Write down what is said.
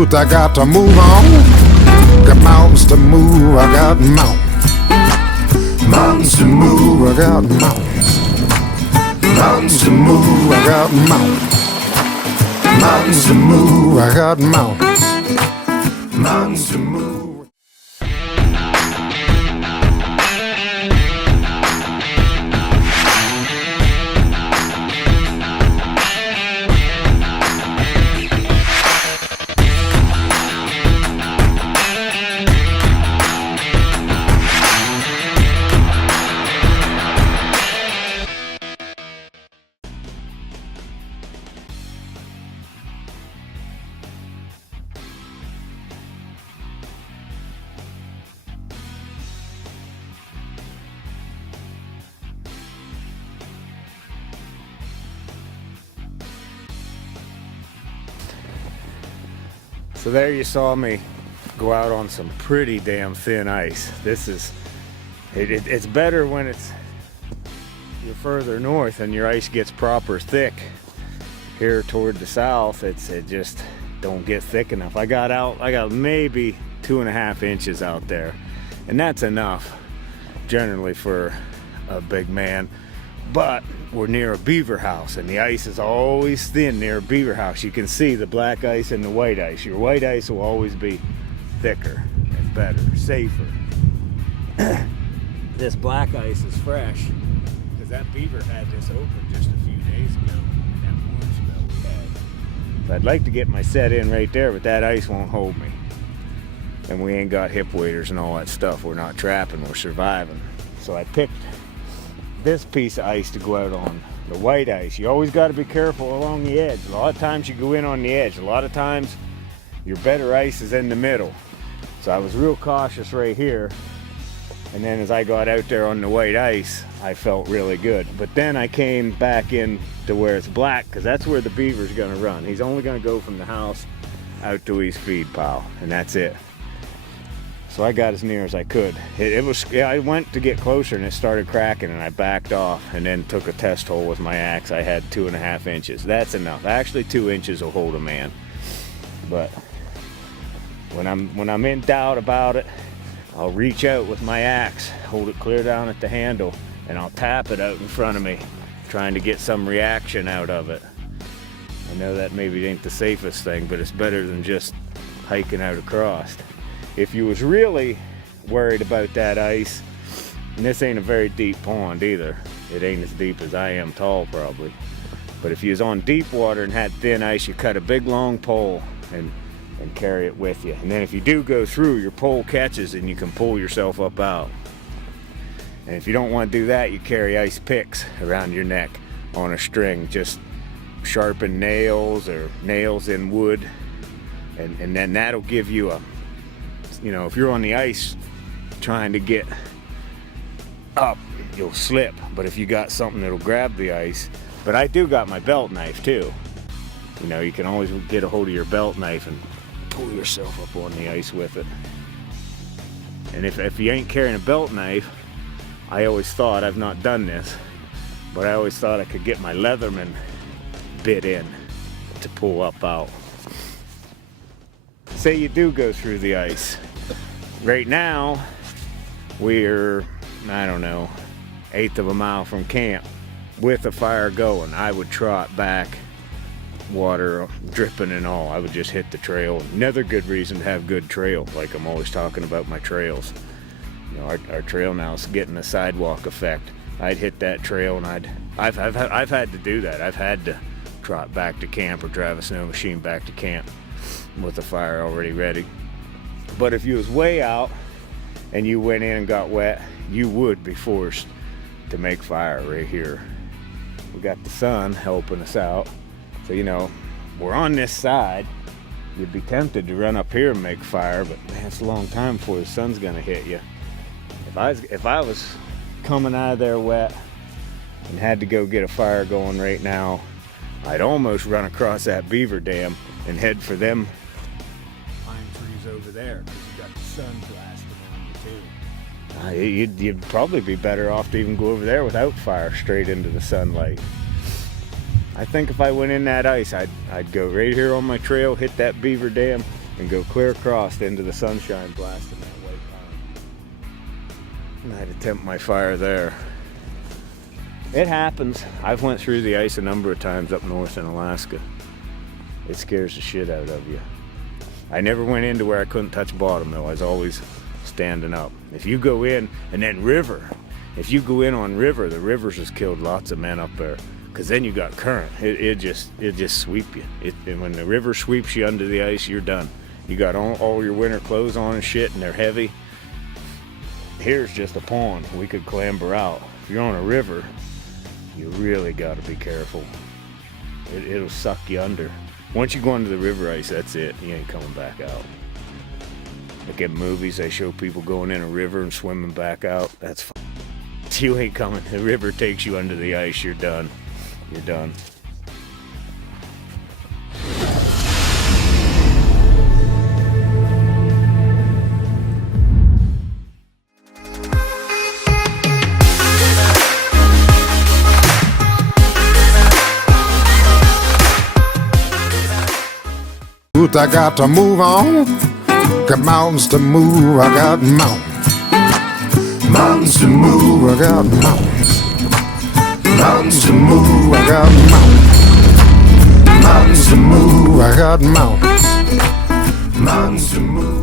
truth, I got to move on. Got mountains to move, I got mountains. Mountains to move, I got mountains. Mountains to move, I got mountains. Mountains to move, I got mountains. Mountains to move. So there you saw me go out on some pretty damn thin ice. This is, it's better when you're further north and your ice gets proper thick. Here toward the south, it just don't get thick enough. I got maybe 2.5 inches out there, and that's enough generally for a big man. But we're near a beaver house, and the ice is always thin near a beaver house. You can see the black ice and the white ice. Your white ice will always be thicker and better, safer. This black ice is fresh because that beaver had this open just a few days ago. That warm spell we had. So I'd like to get my set in right there, but that ice won't hold me. And we ain't got hip waders and all that stuff. We're not trapping, we're surviving. So I picked this piece of ice to go out on, the white ice. You always got to be careful along the edge. A lot of times you go in on the edge. A lot of times your better ice is in the middle. So I was real cautious right here. And then as I got out there on the white ice, I felt really good. But then I came back in to where it's black, because that's where the beaver's gonna run. He's only gonna go from the house out to his feed pile, and that's it. So I got as near as I could. I went to get closer and it started cracking, and I backed off and then took a test hole with my axe. I had 2.5 inches. That's enough. Actually, 2 inches will hold a man. But when I'm in doubt about it, I'll reach out with my axe, hold it clear down at the handle, and I'll tap it out in front of me, trying to get some reaction out of it. I know that maybe ain't the safest thing, but it's better than just hiking out across. If you was really worried about that ice, and this ain't a very deep pond either, it ain't as deep as I am tall probably, but if you was on deep water and had thin ice, you cut a big long pole and carry it with you. And then if you do go through, your pole catches and you can pull yourself up out. And if you don't want to do that, you carry ice picks around your neck on a string, just sharpen nails or nails in wood, and then that'll give you a, you know, if you're on the ice trying to get up, you'll slip. But if you got something that'll grab the ice, but I do got my belt knife too. You know, you can always get a hold of your belt knife and pull yourself up on the ice with it. And if you ain't carrying a belt knife, I always thought, I've not done this, but I always thought I could get my Leatherman bit in to pull up out. Say you do go through the ice. Right now, we're, I don't know, 1/8 of a mile from camp with a fire going. I would trot back, water dripping and all. I would just hit the trail. Another good reason to have good trail, like I'm always talking about my trails. You know, our trail now is getting a sidewalk effect. I'd hit that trail, and I've had to do that. I've had to trot back to camp or drive a snow machine back to camp with the fire already ready. But if you was way out and you went in and got wet, you would be forced to make fire right here. We got the sun helping us out. So, you know, we're on this side. You'd be tempted to run up here and make fire, but man, it's a long time before the sun's gonna hit you. If I was coming out of there wet and had to go get a fire going right now, I'd almost run across that beaver dam and head for them pine trees over there, because you got the sun blasting on you too. You'd probably be better off to even go over there without fire, straight into the sunlight. I think if I went in that ice, I'd go right here on my trail, hit that beaver dam, and go clear across into the sunshine, blasting that white pine. And I'd attempt my fire there. It happens. I've went through the ice a number of times up north in Alaska. It scares the shit out of you. I never went into where I couldn't touch bottom though. I was always standing up. If you go in, and then river, if you go in on river, the rivers has killed lots of men up there, because then you got current. It just sweep you. And when the river sweeps you under the ice, you're done. You got all your winter clothes on and shit, and they're heavy. Here's just a pond. We could clamber out. If you're on a river, you really got to be careful. It'll suck you under. Once you go under the river ice, that's it. You ain't coming back out. Like in movies, they show people going in a river and swimming back out. That's fine. You ain't coming. The river takes you under the ice. You're done. You're done. I got to move on. Got mountains to move. I got mountains. Mountains to move. I got mountains. Mountains to move. I got mountains. Mountains to move. I got mountains. Mountains to move.